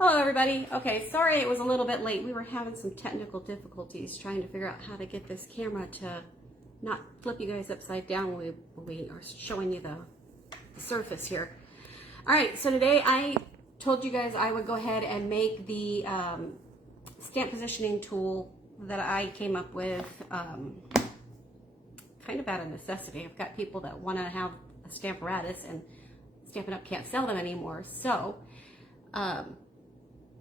Hello everybody. Okay, sorry it was a little bit late. We were having some technical difficulties trying to figure out how to get this camera to not flip you guys upside down when we are showing you the surface here. All right, so today I told you guys I would go ahead and make the stamp positioning tool that I came up with kind of out of necessity. I've got people that want to have a Stamparatus and Stampin' Up! Can't sell them anymore. So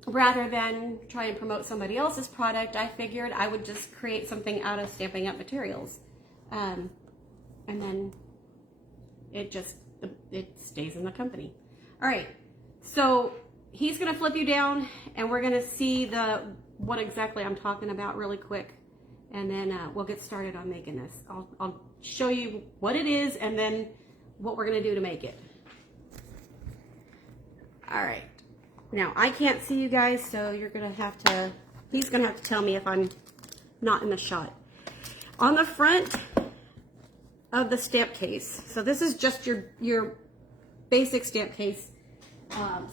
rather than try and promote somebody else's product, I figured I would just create something out of Stampin' Up! Materials. And then it stays in the company. All right, so he's gonna flip you down and we're gonna see what exactly I'm talking about really quick. And then we'll get started on making this. I'll show you what it is and then what we're gonna do to make it. All right. Now, I can't see you guys, so he's gonna have to tell me if I'm not in the shot. On the front of the stamp case, so this is just your basic stamp case.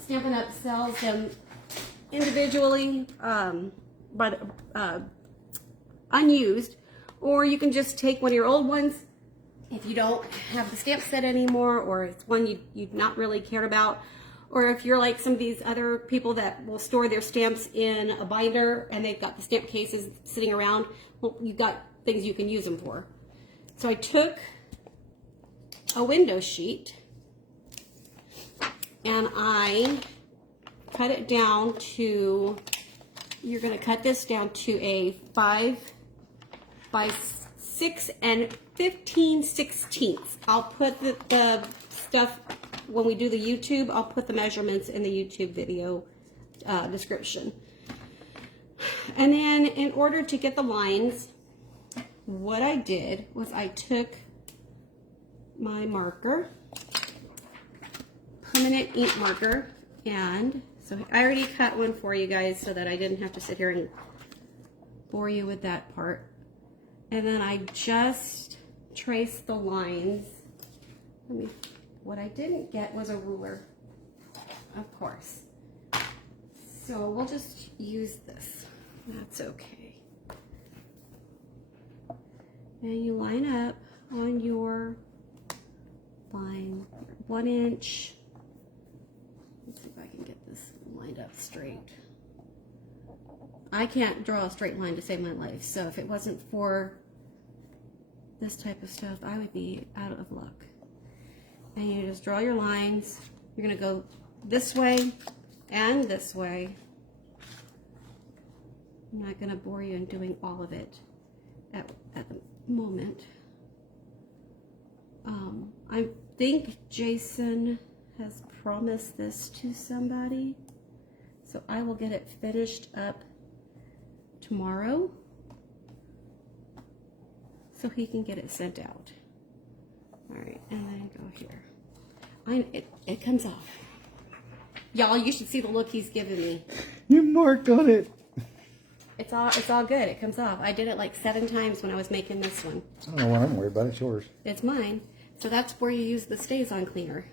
Stampin' Up! Sells them individually, unused, or you can just take one of your old ones if you don't have the stamp set anymore, or it's one you've not really cared about. Or if you're like some of these other people that will store their stamps in a binder and they've got the stamp cases sitting around, well, you've got things you can use them for. So I took a window sheet and I cut it down to, you're going to cut this down to a 5 by 6 and 15/16. I'll put the stuff, when we do the YouTube, I'll put the measurements in the YouTube video description. And then in order to get the lines, what I did was I took my marker, permanent ink marker, and so I already cut one for you guys so that I didn't have to sit here and bore you with that part. And then I just traced the lines. What I didn't get was a ruler, of course. So we'll just use this. That's okay. And you line up on your line, 1 inch. Let's see if I can get this lined up straight. I can't draw a straight line to save my life, so if it wasn't for this type of stuff, I would be out of luck. And you just draw your lines. You're going to go this way and this way. I'm not going to bore you in doing all of it at the moment. I think Jason has promised this to somebody, so I will get it finished up tomorrow so he can get it sent out. All right, and then go here. It comes off. Y'all, you should see the look he's giving me. You marked on it. It's all good. It comes off. I did it like 7 times when I was making this one. I don't know what I'm worried about. It's yours. It's mine. So that's where you use the Stays-On cleaner.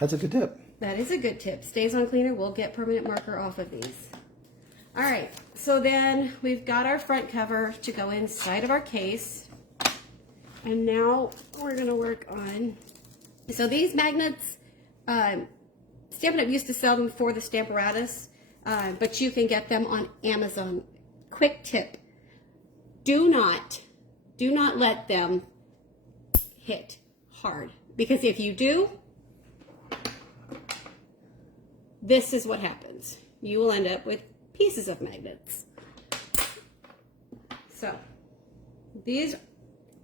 That's a good tip. That is a good tip. Stays-On cleaner will get permanent marker off of these. All right, so then we've got our front cover to go inside of our case. And now we're gonna work on, so these magnets, Stampin' Up! Used to sell them for the Stamparatus, but you can get them on Amazon. Quick tip, do not let them hit hard, because if you do, this is what happens. You will end up with pieces of magnets. So these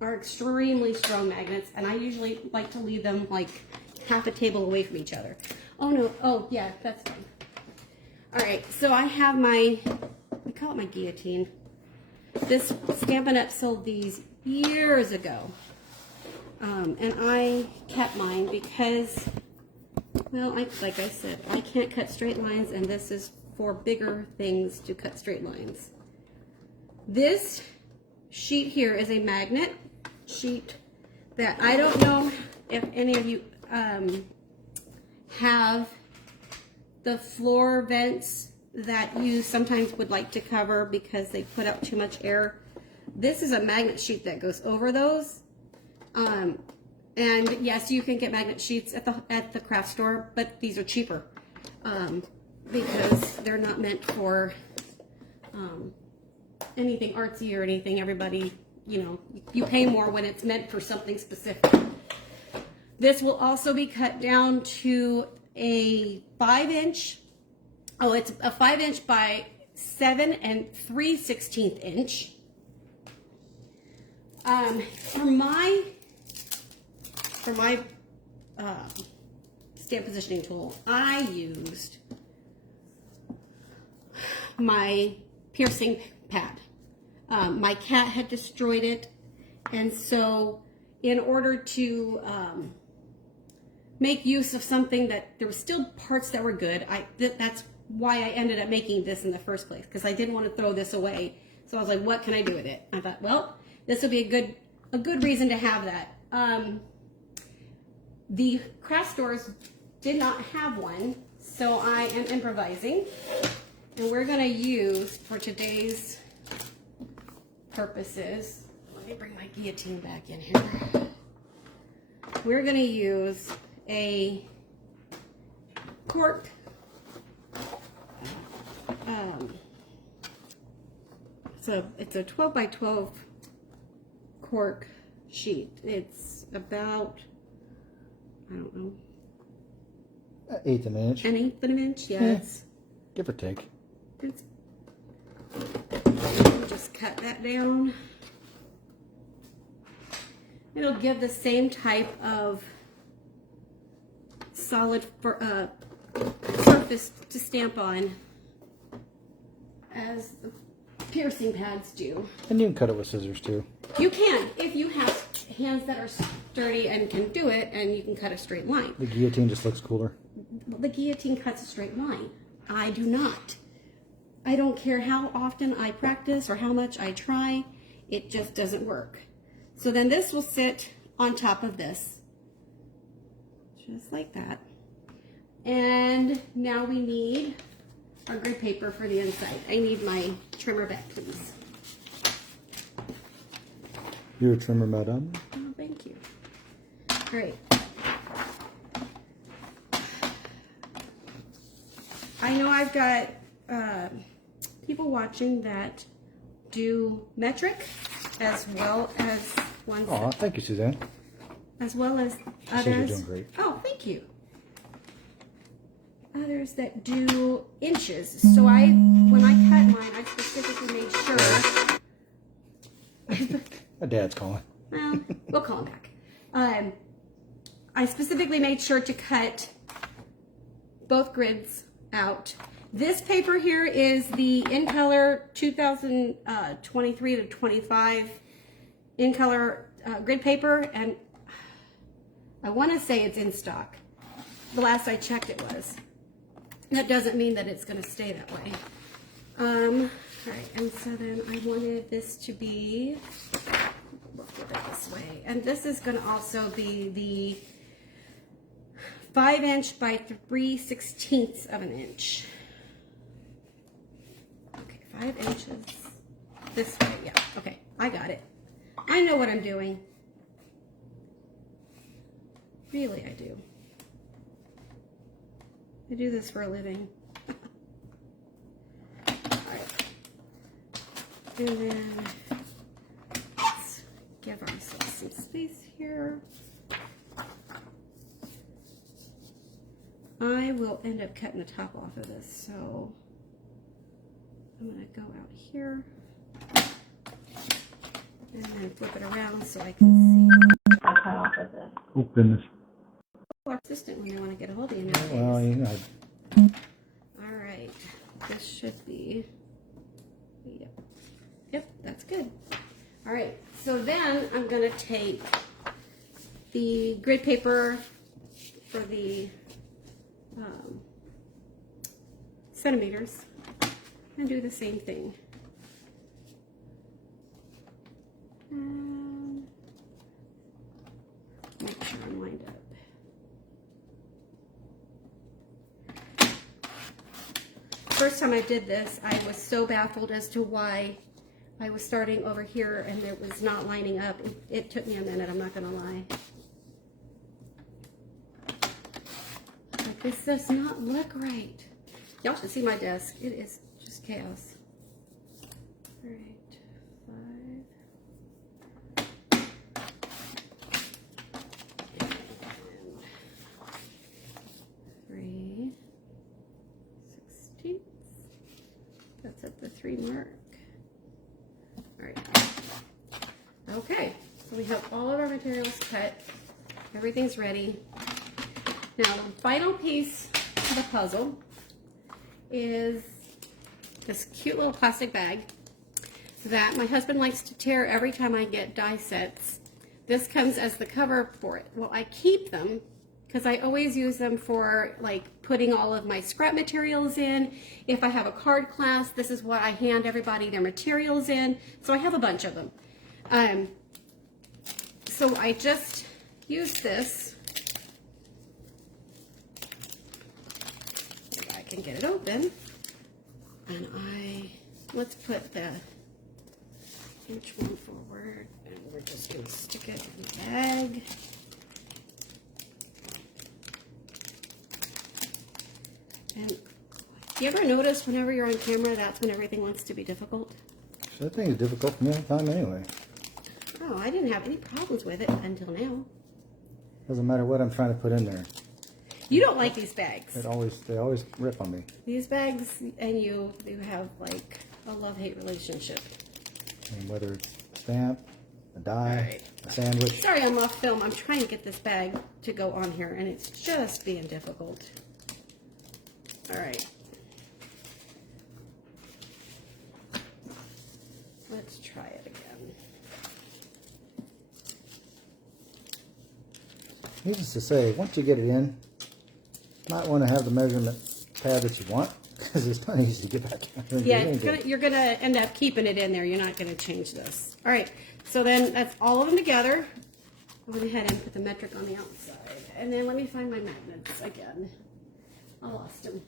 are extremely strong magnets, and I usually like to leave them like half a table away from each other. Oh no, oh yeah, that's fine. All right, so I have I call it my guillotine. This Stampin' Up! Sold these years ago, and I kept mine because, well, like I said, I can't cut straight lines, and this is for bigger things to cut straight lines. This sheet here is a magnet sheet that I don't know if any of you have the floor vents that you sometimes would like to cover because they put out too much air. This is a magnet sheet that goes over those. And yes, you can get magnet sheets at the craft store, but these are cheaper because they're not meant for anything artsy or anything. Everybody, you know, you pay more when it's meant for something specific. This will also be cut down to a 5-inch. Oh, it's a 5-inch by 7 3/16 inch. For my stamp positioning tool, I used my piercing pad. My cat had destroyed it, and so in order to make use of something that there were still parts that were good, that's why I ended up making this in the first place, because I didn't want to throw this away. So I was like, what can I do with it? I thought, well, this would be a good reason to have that. The craft stores did not have one, so I am improvising, and we're going to use, for today's purposes, let me bring my guillotine back in here. We're going to use a cork, it's a 12 by 12 cork sheet. It's about, I don't know, 1/8 of an inch. an 1/8 of an inch. Yeah. Give or take. Just cut that down. It'll give the same type of solid surface to stamp on as the piercing pads do. And you can cut it with scissors too. You can, if you have hands that are sturdy and can do it, and you can cut a straight line. The guillotine just looks cooler. The guillotine cuts a straight line. I do not. I don't care how often I practice or how much I try, it just doesn't work. So then this will sit on top of this, just like that. And now we need our grid paper for the inside. I need my trimmer back, please. You're a trimmer, madam. Oh, thank you. All right. I know I've got people watching that do metric as well as ones. Oh, thank you, Suzanne. As well as others. You're doing great. Oh, thank you. Others that do inches. So when I cut mine, I specifically made sure. My dad's calling. Well, we'll call him back. I specifically made sure to cut both grids out. This paper here is the In Color 2023 to 25 In Color grid paper, and I want to say it's in stock. The last I checked it was. That doesn't mean that it's going to stay that way. All right, and so then I wanted this to be, we'll flip it this way, and this is going to also be the 5-inch by 3/16 of an inch. Okay, 5 inches this way. Yeah, okay, I got it. I know what I'm doing. Really, I do. I do this for a living. Alright. And then let's give ourselves some space here. I will end up cutting the top off of this, so I'm going to go out here and then flip it around so I can see. I'll cut off of this. Oh, goodness. Assistant when they want to get a hold of you nowadays. Well, you know. All right, this should be, yep, that's good. All right, so then I'm going to take the grid paper for the centimeters and do the same thing. Make sure I'm lined up. first time I did this, I was so baffled as to why I was starting over here and it was not lining up. It took me a minute, I'm not gonna lie. Like, this does not look right. Y'all should see my desk. It is just chaos. All right, 5. And 3/16. That's at the 3 mark. All right. Okay, so we have all of our materials cut. Everything's ready. Now, the final piece of the puzzle is this cute little plastic bag that my husband likes to tear every time I get die sets. This comes as the cover for it. Well, I keep them because I always use them for like putting all of my scrap materials in. If I have a card class, this is what I hand everybody their materials in. So I have a bunch of them. So I just use this. If I can get it open. And let's put the each one forward, and we're just gonna stick it in the bag. And you ever notice whenever you're on camera, that's when everything wants to be difficult? That thing is difficult for me all the time anyway. Oh, I didn't have any problems with it until now. Doesn't matter what I'm trying to put in there. You don't like these bags. They always rip on me. These bags and you have like a love-hate relationship. And whether it's a stamp, a die, Right. a sandwich. Sorry I'm off film. I'm trying to get this bag to go on here and it's just being difficult. All right. Let's try it again. Needless to say, once you get it in, you might want to have the measurement pad that you want, because it's not easy to get back down there. Yeah, you're gonna end up keeping it in there. You're not gonna change this. All right, so then that's all of them together. I went ahead and put the metric on the outside. And then let me find my magnets again. I lost them.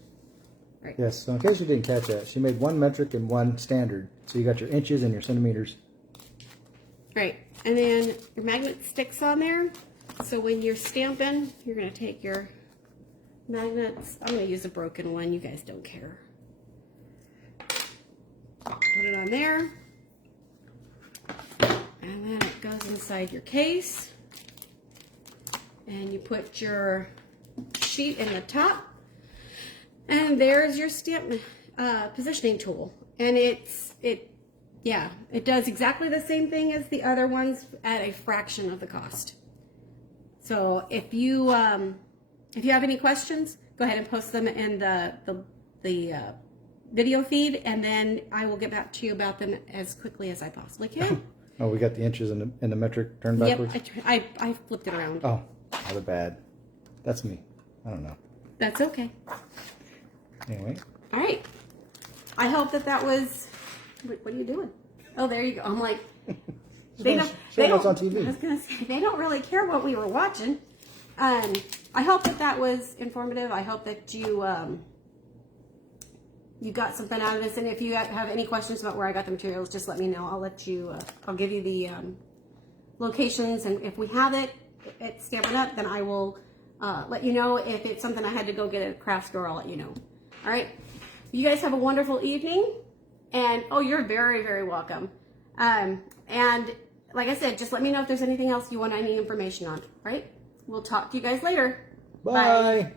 All right. Yes, so in case you didn't catch that, she made one metric and one standard. So you got your inches and your centimeters. All right, and then your magnet sticks on there. So when you're stamping, you're gonna take your magnets. I'm gonna use a broken one, you guys don't care. Put it on there. And then it goes inside your case. And you put your sheet in the top. And there's your stamp positioning tool. And it does exactly the same thing as the other ones at a fraction of the cost. So if you have any questions, go ahead and post them in the video feed, and then I will get back to you about them as quickly as I possibly can. Oh, we got the inches in the metric turned backwards? Yep, I flipped it around. Oh, they're bad. That's me. I don't know. That's okay. Anyway. All right. I hope that was... What are you doing? Oh, there you go. I'm like... They don't, on TV. I was going to say, they don't really care what we were watching. I hope that was informative. I hope that you you got something out of this. And if you have any questions about where I got the materials, just let me know. I'll let you, I'll give you the locations. And if we have it at Stampin' Up, then I will let you know. If it's something I had to go get at a craft store, I'll let you know. All right. You guys have a wonderful evening. And, oh, you're very, very welcome. And like I said, just let me know if there's anything else you want any information on, right? We'll talk to you guys later. Bye. Bye.